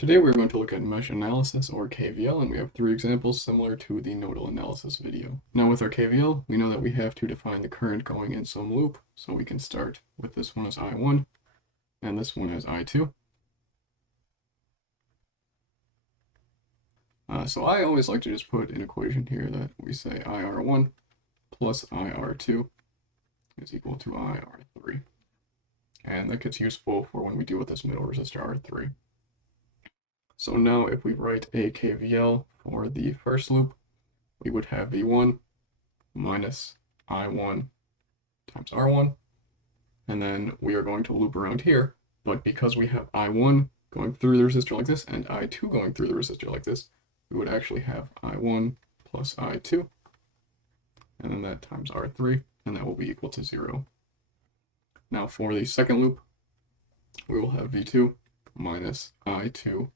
Today we're going to look at mesh analysis, or KVL, and we have three examples similar to the nodal analysis video. Now with our KVL, we know that we have to define the current going in some loop, so we can start with this one as I1 and this one as I2. So I always like to just put an equation here that we say IR1 plus IR2 is equal to IR3. And that gets useful for when we deal with this middle resistor R3. So now if we write a KVL for the first loop, we would have V1 minus I1 times R1. And then we are going to loop around here, but because we have I1 going through the resistor like this and I2 going through the resistor like this, we would actually have I1 plus I2, and then that times R3, and that will be equal to 0. Now for the second loop, we will have V2 minus I2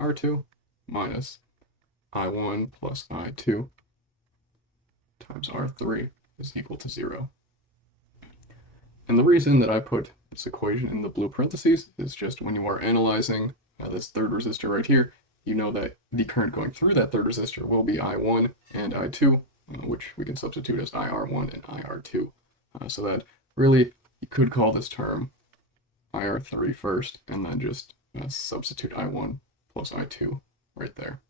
R2 minus I1 plus I2 times R3 is equal to 0. And the reason that I put this equation in the blue parentheses is just when you are analyzing this third resistor right here, you know that the current going through that third resistor will be I1 and I2, which we can substitute as IR1 and IR2. So that really, you could call this term IR3 first, and then just substitute I1 plus I2 right there.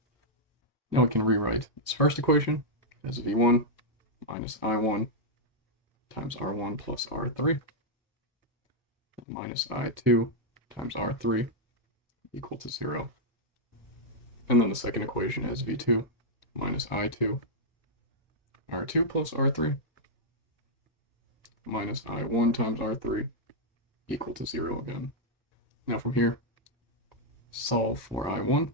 Now we can rewrite this first equation as V1 minus I1 times R1 plus R3 minus I2 times R3 equal to 0. And then the second equation as V2 minus I2 R2 plus R3 minus I1 times R3 equal to 0 again. Now from here, solve for I1,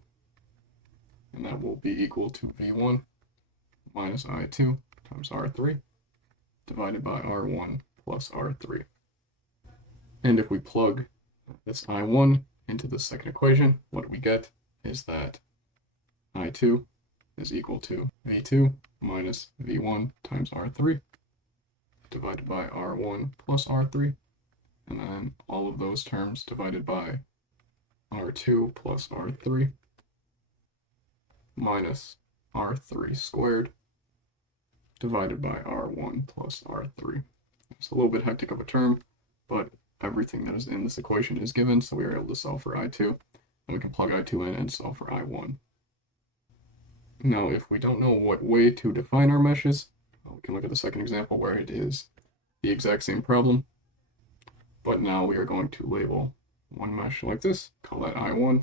and that will be equal to V1 minus I2 times R3 divided by R1 plus R3. And if we plug this I1 into the second equation, what we get is that I2 is equal to V2 minus V1 times R3 divided by R1 plus R3, and then all of those terms divided by R2 plus R3 minus R3 squared divided by R1 plus R3. It's a little bit hectic of a term, but everything that is in this equation is given, so we are able to solve for I2, and we can plug I2 in and solve for I1. Now, if we don't know what way to define our meshes, we can look at the second example where it is the exact same problem, but now we are going to label one mesh like this, call that I1,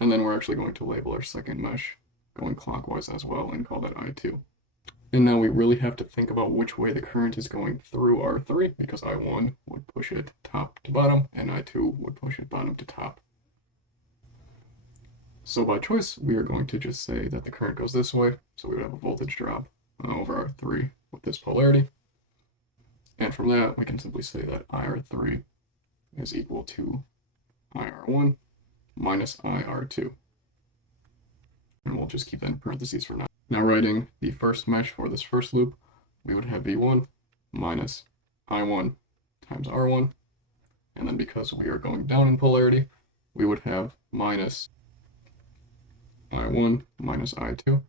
and then we're actually going to label our second mesh going clockwise as well and call that I2. And now we really have to think about which way the current is going through R3, because I1 would push it top to bottom and I2 would push it bottom to top. So by choice, we are going to just say that the current goes this way, so we would have a voltage drop over R3 with this polarity. And from that, we can simply say that IR3 is equal to IR1 minus IR2. And we'll just keep that in parentheses for now. Now writing the first mesh for this first loop, we would have V1 minus I1 times R1. And then because we are going down in polarity, we would have minus I1 minus I2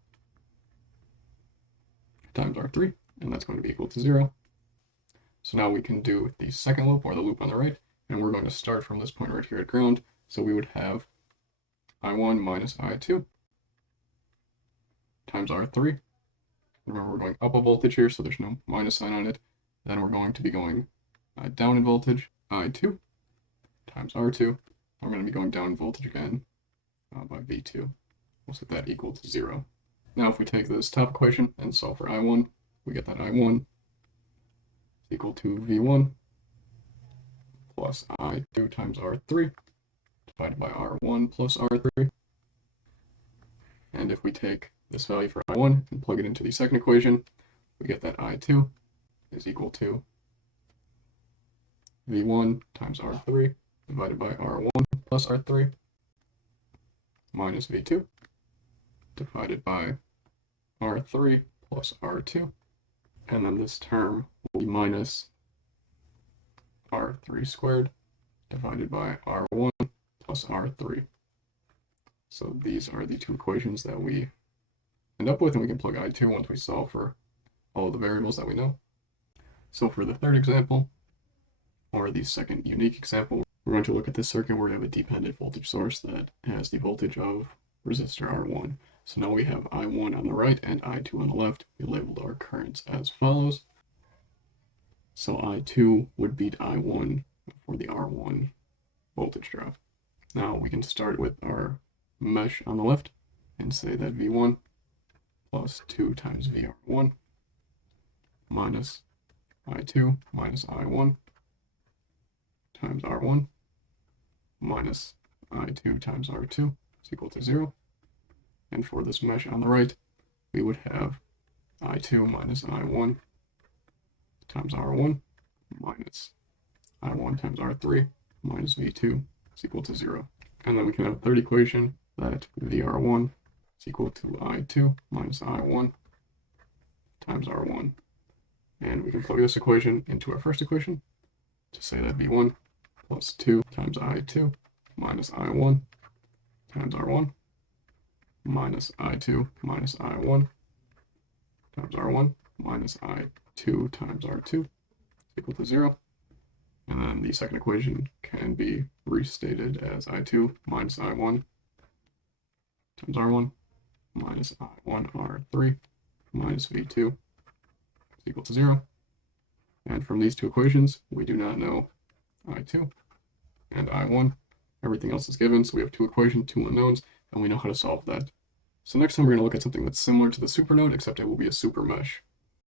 times R3, and that's going to be equal to 0. So now we can do the second loop, or the loop on the right, and we're going to start from this point right here at ground. So we would have I1 minus I2 times R3. Remember, we're going up a voltage here, so there's no minus sign on it. Then we're going to be going down in voltage, I2 times R2. We're going to be going down in voltage again by V2. We'll set that equal to 0. Now if we take this top equation and solve for I1, we get that I1 is equal to V1 plus I2 times R3 divided by R1 plus R3. And if we take this value for I1 and plug it into the second equation, we get that I2 is equal to V1 times R3 divided by R1 plus R3 minus V2 divided by R3 plus R2. And then this term will be minus R3 squared divided by R1 plus R3. So these are the two equations that we end up with, and we can plug I2 once we solve for all of the variables that we know. So for the third example, or the second unique example, we're going to look at this circuit where we have a dependent voltage source that has the voltage of resistor R1. So now we have I1 on the right and I2 on the left. We labeled our currents as follows. So I2 would beat I1 for the R1 voltage drop. Now we can start with our mesh on the left and say that V1 plus 2 times VR1 minus I2 minus I1 times R1 minus I2 times R2 is equal to 0. And for this mesh on the right, we would have I2 minus I1 times R1 minus I1 times R3 minus V2 is equal to 0. And then we can have a third equation that VR1 is equal to I2 minus I1 times R1. And we can plug this equation into our first equation to say that V1 plus 2 times I2 minus I1 times R1 minus I2 minus I1 times R1 minus I2 times R2 is equal to 0. And then the second equation can be restated as I2 minus I1 times R1 minus I1 R3 minus V2 is equal to 0. And from these two equations, we do not know I2 and I1. Everything else is given, so we have two equations, two unknowns, and we know how to solve that. So next time we're going to look at something that's similar to the supernode, except it will be a super mesh.